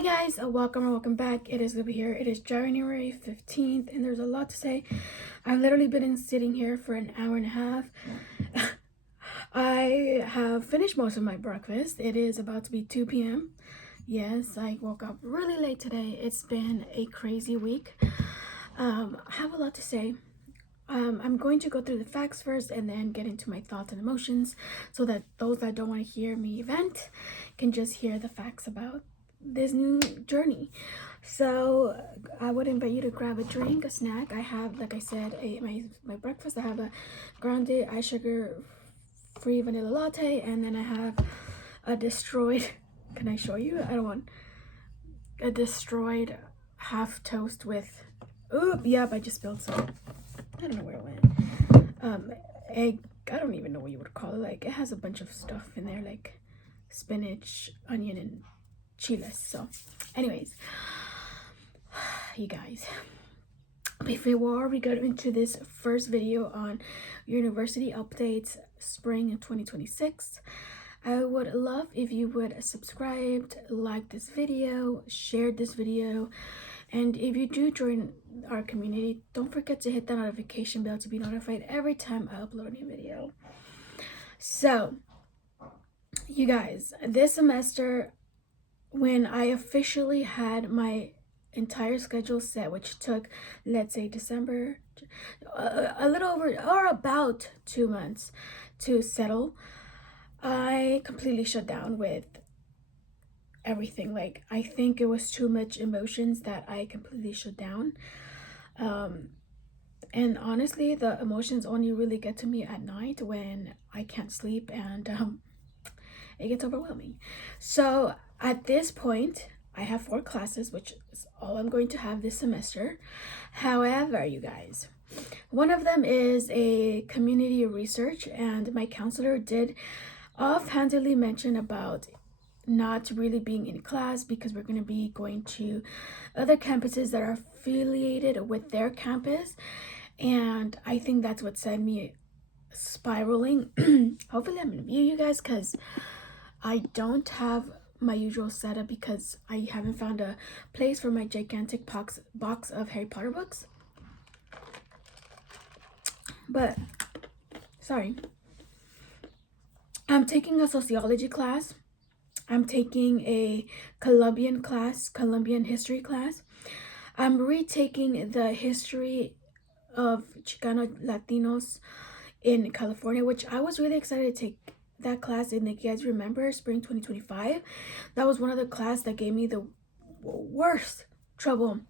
Hi guys, welcome or welcome back. It is Libby here. It is January 15th and there's a lot to say. I've literally been sitting here for an hour and a half. I have finished most of my breakfast. It is about to be 2 p.m. Yes, I woke up really late today. It's been a crazy week. I have a lot to say. I'm going to go through the facts first and then get into my thoughts and emotions so that those that don't want to hear me vent can just hear the facts about this new journey. So I would invite you to grab a drink, a snack. I have, like I said, my breakfast. I have a grande ice sugar free vanilla latte, and then I have a destroyed can I show you? I don't want a destroyed half toast with yep, I just spilled some. I don't know where it went. Egg. I don't even know what you would call it. Like, it has a bunch of stuff in there, like spinach, onion, and chiles. So, anyways, you guys, before we go into this first video on university updates spring of 2026, I would love if you would subscribe, like this video, share this video, and if you do join our community, don't forget to hit the notification bell to be notified every time I upload a new video. So, you guys, this semester, when I officially had my entire schedule set, which took, let's say, December, a little over or about 2 months to settle, I completely shut down with everything. Like, I think it was too much emotions that I completely shut down. And honestly, the emotions only really get to me at night when I can't sleep, and it gets overwhelming. So at this point, I have 4 classes, which is all I'm going to have this semester. However, you guys, one of them is a community research, and my counselor did offhandedly mention about not really being in class because we're going to be going to other campuses that are affiliated with their campus, and I think that's what sent me spiraling. Hopefully I'm gonna view you guys, because I don't have my usual setup because I haven't found a place for my gigantic box of Harry Potter books. But sorry, I'm taking a sociology class. I'm taking a Colombian history class. I'm retaking the history of Chicano Latinos in California, which I was really excited to take that class. And if you guys remember, spring 2025, that was one of the class that gave me the worst trouble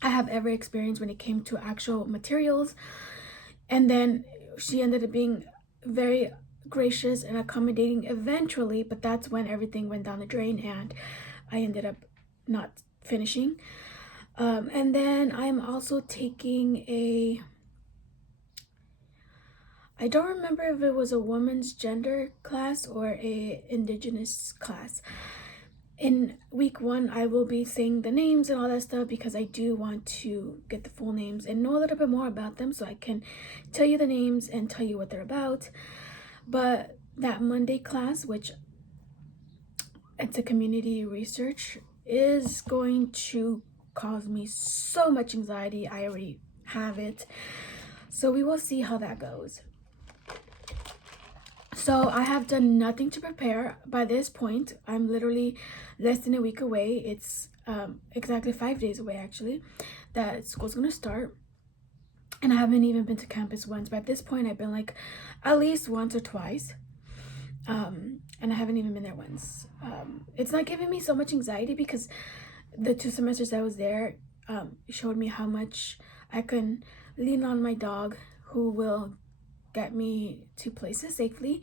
I have ever experienced when it came to actual materials. And then she ended up being very gracious and accommodating eventually, but that's when everything went down the drain and I ended up not finishing. And then I'm also taking I don't remember if it was a woman's gender class or a indigenous class. In week 1, I will be saying the names and all that stuff because I do want to get the full names and know a little bit more about them so I can tell you the names and tell you what they're about. But that Monday class, which it's a community research, is going to cause me so much anxiety. I already have it. So we will see how that goes. So I have done nothing to prepare. By this point, I'm literally less than a week away. It's exactly 5 days away, actually, that school's gonna start. And I haven't even been to campus once. By this point, I've been like at least once or twice. And I haven't even been there once. It's not giving me so much anxiety because the 2 semesters I was there showed me how much I can lean on my dog, who will get me to places safely.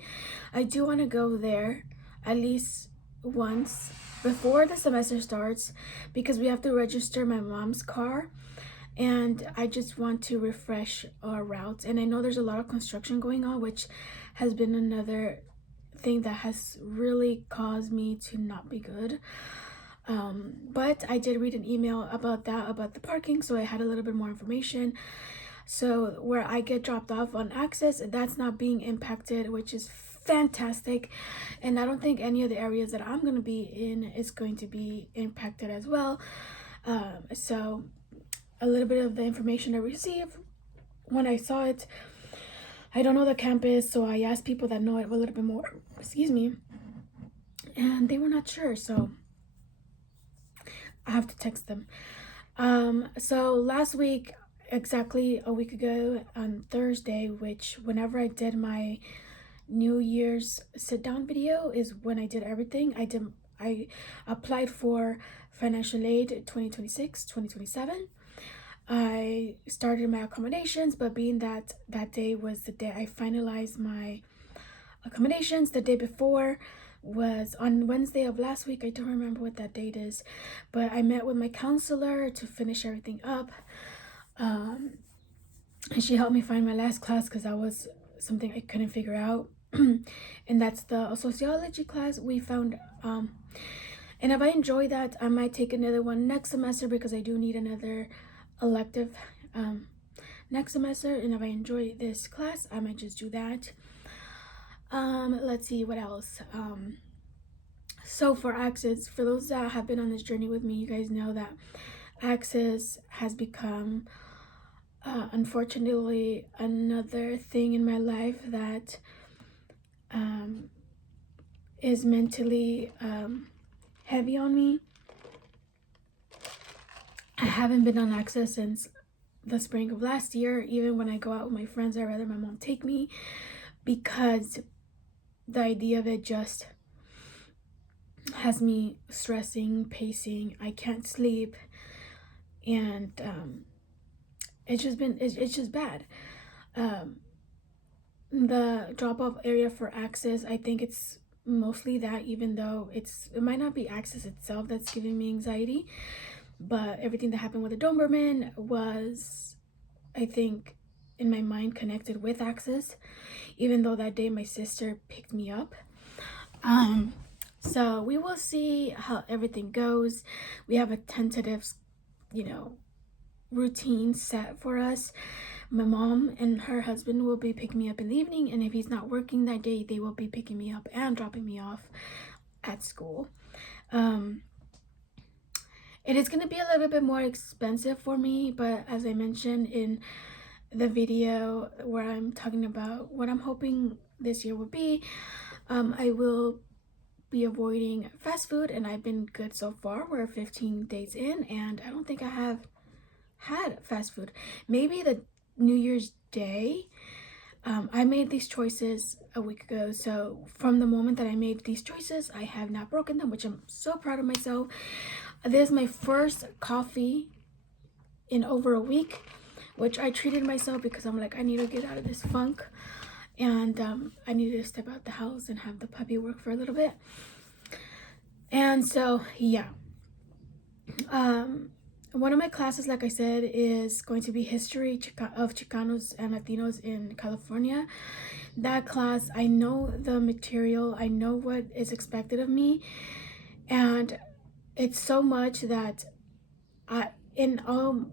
I do want to go there at least once before the semester starts because we have to register my mom's car, and I just want to refresh our routes. And I know there's a lot of construction going on, which has been another thing that has really caused me to not be good. But I did read an email about the parking, so I had a little bit more information. So where I get dropped off on Access, that's not being impacted, which is fantastic, and I don't think any of the areas that I'm going to be in is going to be impacted as well. So a little bit of the information I received when I saw it, I don't know the campus, so I asked people that know it a little bit more, excuse me, and they were not sure, so I have to text them. So last week, exactly a week ago on Thursday, which whenever I did my New Year's sit down video is when I did everything. I applied for financial aid 2026, 2027. I started my accommodations, but being that that day was the day I finalized my accommodations, the day before was on Wednesday of last week. I don't remember what that date is, but I met with my counselor to finish everything up. And she helped me find my last class because that was something I couldn't figure out. And that's the sociology class we found. And if I enjoy that, I might take another one next semester because I do need another elective next semester. And if I enjoy this class, I might just do that. Let's see what else. So for Access, for those that have been on this journey with me, you guys know that Access has become unfortunately another thing in my life that is mentally heavy on me. I haven't been on Access since the spring of last year. Even when I go out with my friends, I'd rather my mom take me because the idea of it just has me stressing, pacing. I can't sleep, and it's just bad. The drop-off area for Access, I think it's mostly that, even though it might not be Access itself that's giving me anxiety, but everything that happened with the Doberman was, I think, in my mind connected with Access, even though that day my sister picked me up. So we will see how everything goes. We have a tentative, routine set for us. My mom and her husband will be picking me up in the evening, and if he's not working that day, they will be picking me up and dropping me off at school. It is going to be a little bit more expensive for me, but as I mentioned in the video where I'm talking about what I'm hoping this year will be, I will be avoiding fast food, and I've been good so far. We're 15 days in, and I don't think I have had fast food. Maybe the New Year's Day. I made these choices a week ago, so from the moment that I made these choices, I have not broken them, which I'm so proud of myself. This is my first coffee in over a week, which I treated myself because I'm like, I need to get out of this funk, and I needed to step out the house and have the puppy work for a little bit. And so yeah, one of my classes, like I said, is going to be history of Chicanos and Latinos in California. That class, I know the material, I know what is expected of me, and it's so much that in all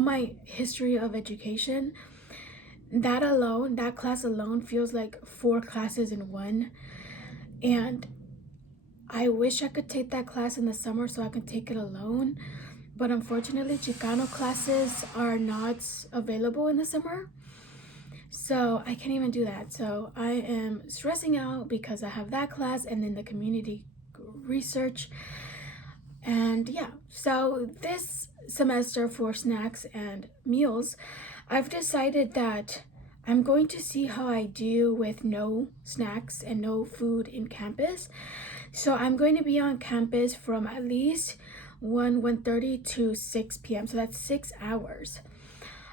my history of education, that class alone feels like 4 classes in one. And I wish I could take that class in the summer so I can take it alone, but unfortunately Chicano classes are not available in the summer, so I can't even do that. So I am stressing out because I have that class and then the community research. And yeah, so this semester for snacks and meals, I've decided that I'm going to see how I do with no snacks and no food in campus. So I'm going to be on campus from at least 1:30 to 6 p.m. So that's 6 hours.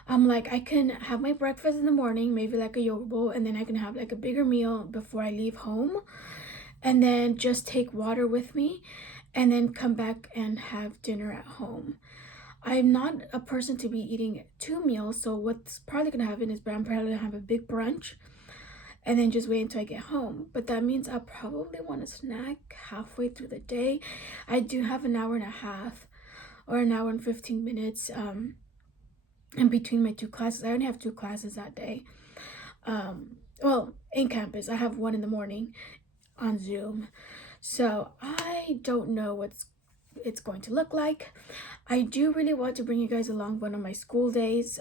I'm like, I can have my breakfast in the morning, maybe like a yogurt bowl, and then I can have like a bigger meal before I leave home, and then just take water with me, and then come back and have dinner at home. I'm not a person to be eating 2 meals, so what's probably gonna happen is I'm probably gonna have a big brunch and then just wait until I get home. But that means I'll probably want to snack halfway through the day. I do have an hour and a half or an hour and 15 minutes in between my 2 classes. I only have 2 classes that day. Well, in campus, I have one in the morning on Zoom. So I don't know what's it's going to look like. I do really want to bring you guys along one of my school days.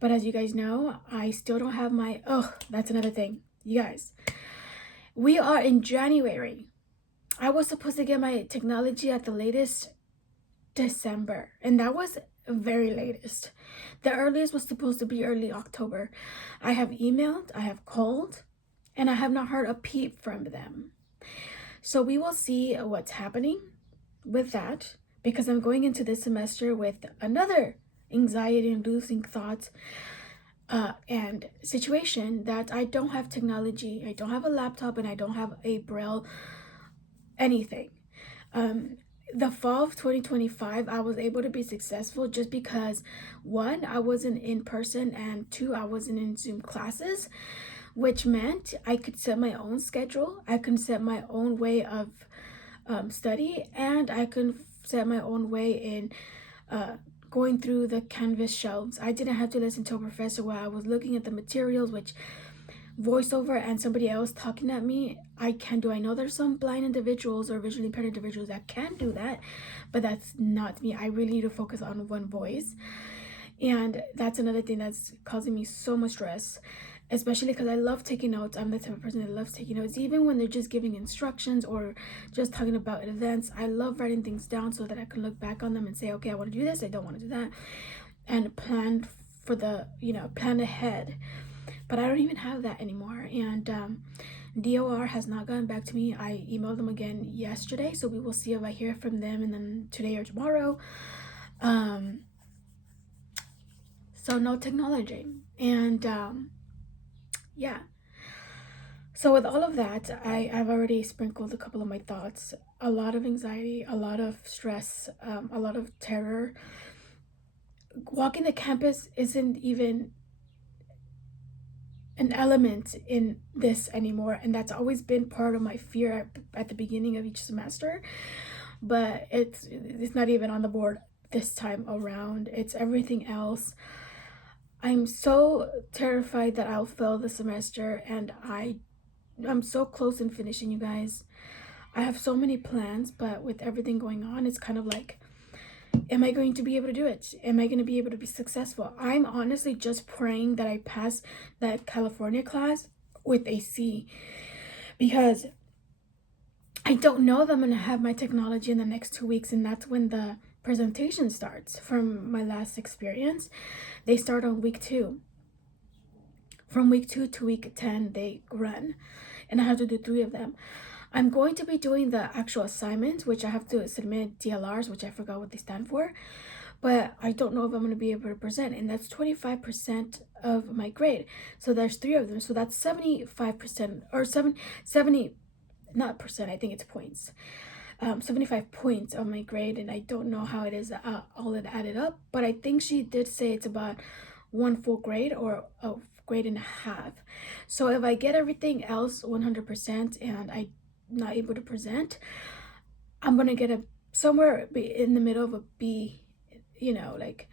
But as you guys know, I still don't have my, oh, that's another thing. You guys, we are in January. I was supposed to get my technology at the latest December, and that was very latest. The earliest was supposed to be early October. I have emailed, I have called, and I have not heard a peep from them. So we will see what's happening with that, because I'm going into this semester with another anxiety inducing thoughts and situation that I don't have technology, I don't have a laptop, and I don't have a braille anything. The fall of 2025, I was able to be successful just because, one, I wasn't in person, and two, I wasn't in Zoom classes, which meant I could set my own schedule, I could set my own way of study, and I could set my own way in going through the Canvas shelves. I didn't have to listen to a professor while I was looking at the materials, which voiceover and somebody else talking at me, I can do. I know there's some blind individuals or visually impaired individuals that can do that, but that's not me. I really need to focus on one voice. And that's another thing that's causing me so much stress, especially because I love taking notes. I'm the type of person that loves taking notes, even when they're just giving instructions or just talking about events. I love writing things down so that I can look back on them and say, okay, I want to do this, I don't want to do that, and plan for the, plan ahead. But I don't even have that anymore. And DOR has not gotten back to me. I emailed them again yesterday, so we will see if I hear from them, and then today or tomorrow. So no technology. And yeah. So with all of that, I've already sprinkled a couple of my thoughts. A lot of anxiety, a lot of stress, a lot of terror. Walking the campus isn't even an element in this anymore, and that's always been part of my fear at the beginning of each semester, but it's not even on the board this time around. It's everything else. I'm so terrified that I'll fail the semester, and I'm so close in finishing, you guys. I have so many plans, but with everything going on, it's kind of like, am I going to be able to do it? Am I going to be able to be successful? I'm honestly just praying that I pass that California class with a C, because I don't know if I'm going to have my technology in the next 2 weeks, and that's when the presentation starts. From my last experience, they start on week 2. From week 2 to week 10, they run, and I have to do 3 of them. I'm going to be doing the actual assignments, which I have to submit DLRs, which I forgot what they stand for, but I don't know if I'm going to be able to present, and that's 25% of my grade. So there's 3 of them, so that's 75%, or 70, not percent, I think it's points. 75 points on my grade, and I don't know how it is all it added up, but I think she did say it's about 1 full grade or a grade and a half. So if I get everything else 100% and I'm not able to present, I'm gonna get a somewhere in the middle of a B, like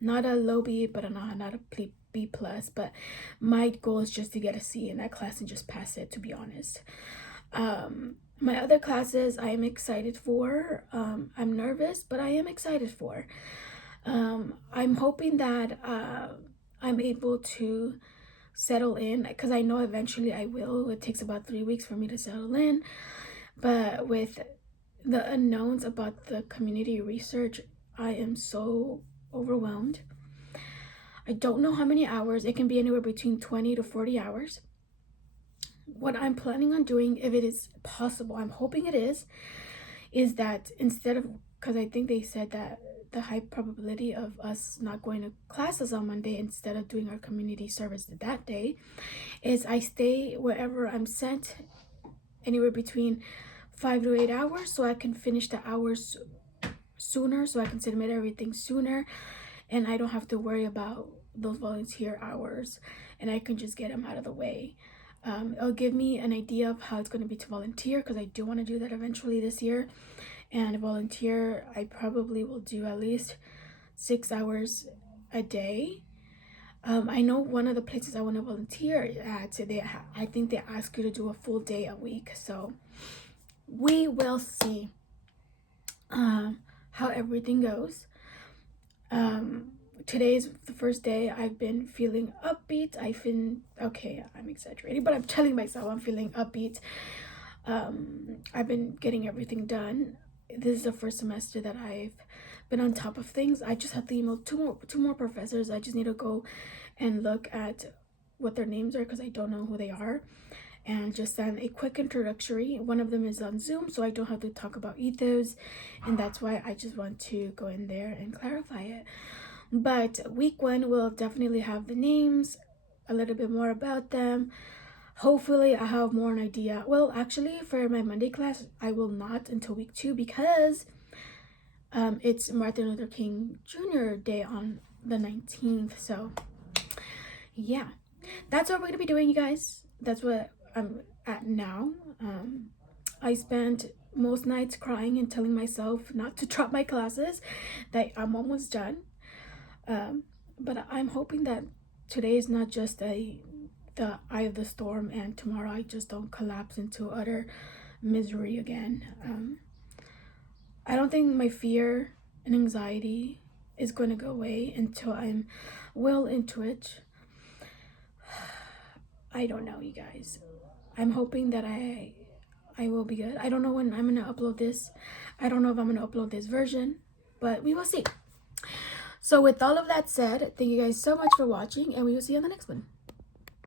not a low B, but not a B plus. But my goal is just to get a C in that class and just pass it, to be honest. My other classes I am excited for. I'm nervous, but I am excited for. I'm hoping that I'm able to settle in, because I know eventually I will. It takes about 3 weeks for me to settle in, but with the unknowns about the community research, I am so overwhelmed. I don't know how many hours. It can be anywhere between 20 to 40 hours. What I'm planning on doing, if it is possible, I'm hoping it is that instead of, because I think they said that the high probability of us not going to classes on Monday instead of doing our community service that day, is I stay wherever I'm sent anywhere between 5 to 8 hours, so I can finish the hours sooner, so I can submit everything sooner, and I don't have to worry about those volunteer hours, and I can just get them out of the way. It'll give me an idea of how it's going to be to volunteer, because I do want to do that eventually this year. And volunteer, I probably will do at least 6 hours a day. I know one of the places I want to volunteer at, I think they ask you to do a full day a week. So we will see how everything goes. Today is the first day I've been feeling upbeat. Okay, I'm exaggerating, but I'm telling myself I'm feeling upbeat. I've been getting everything done. This is the first semester that I've been on top of things. I just have to email two more professors. I just need to go and look at what their names are because I don't know who they are, and just send a quick introductory. One of them is on Zoom, so I don't have to talk about ethos, and that's why I just want to go in there and clarify it. But week 1 will definitely have the names, a little bit more about them. Hopefully I have more an idea. Well, actually for my Monday class I will not until week 2 because it's Martin Luther King Jr. Day on the 19th. So yeah, that's what we're gonna be doing, you guys. That's what I'm at now. I spent most nights crying and telling myself not to drop my classes, that I'm almost done. But I'm hoping that today is not just the eye of the storm, and tomorrow I just don't collapse into utter misery again. I don't think my fear and anxiety is going to go away until I'm well into it. I don't know, you guys. I'm hoping that I will be good. I don't know when I'm going to upload this. I don't know if I'm going to upload this version, but we will see. So with all of that said, thank you guys so much for watching, and we will see you on the next one.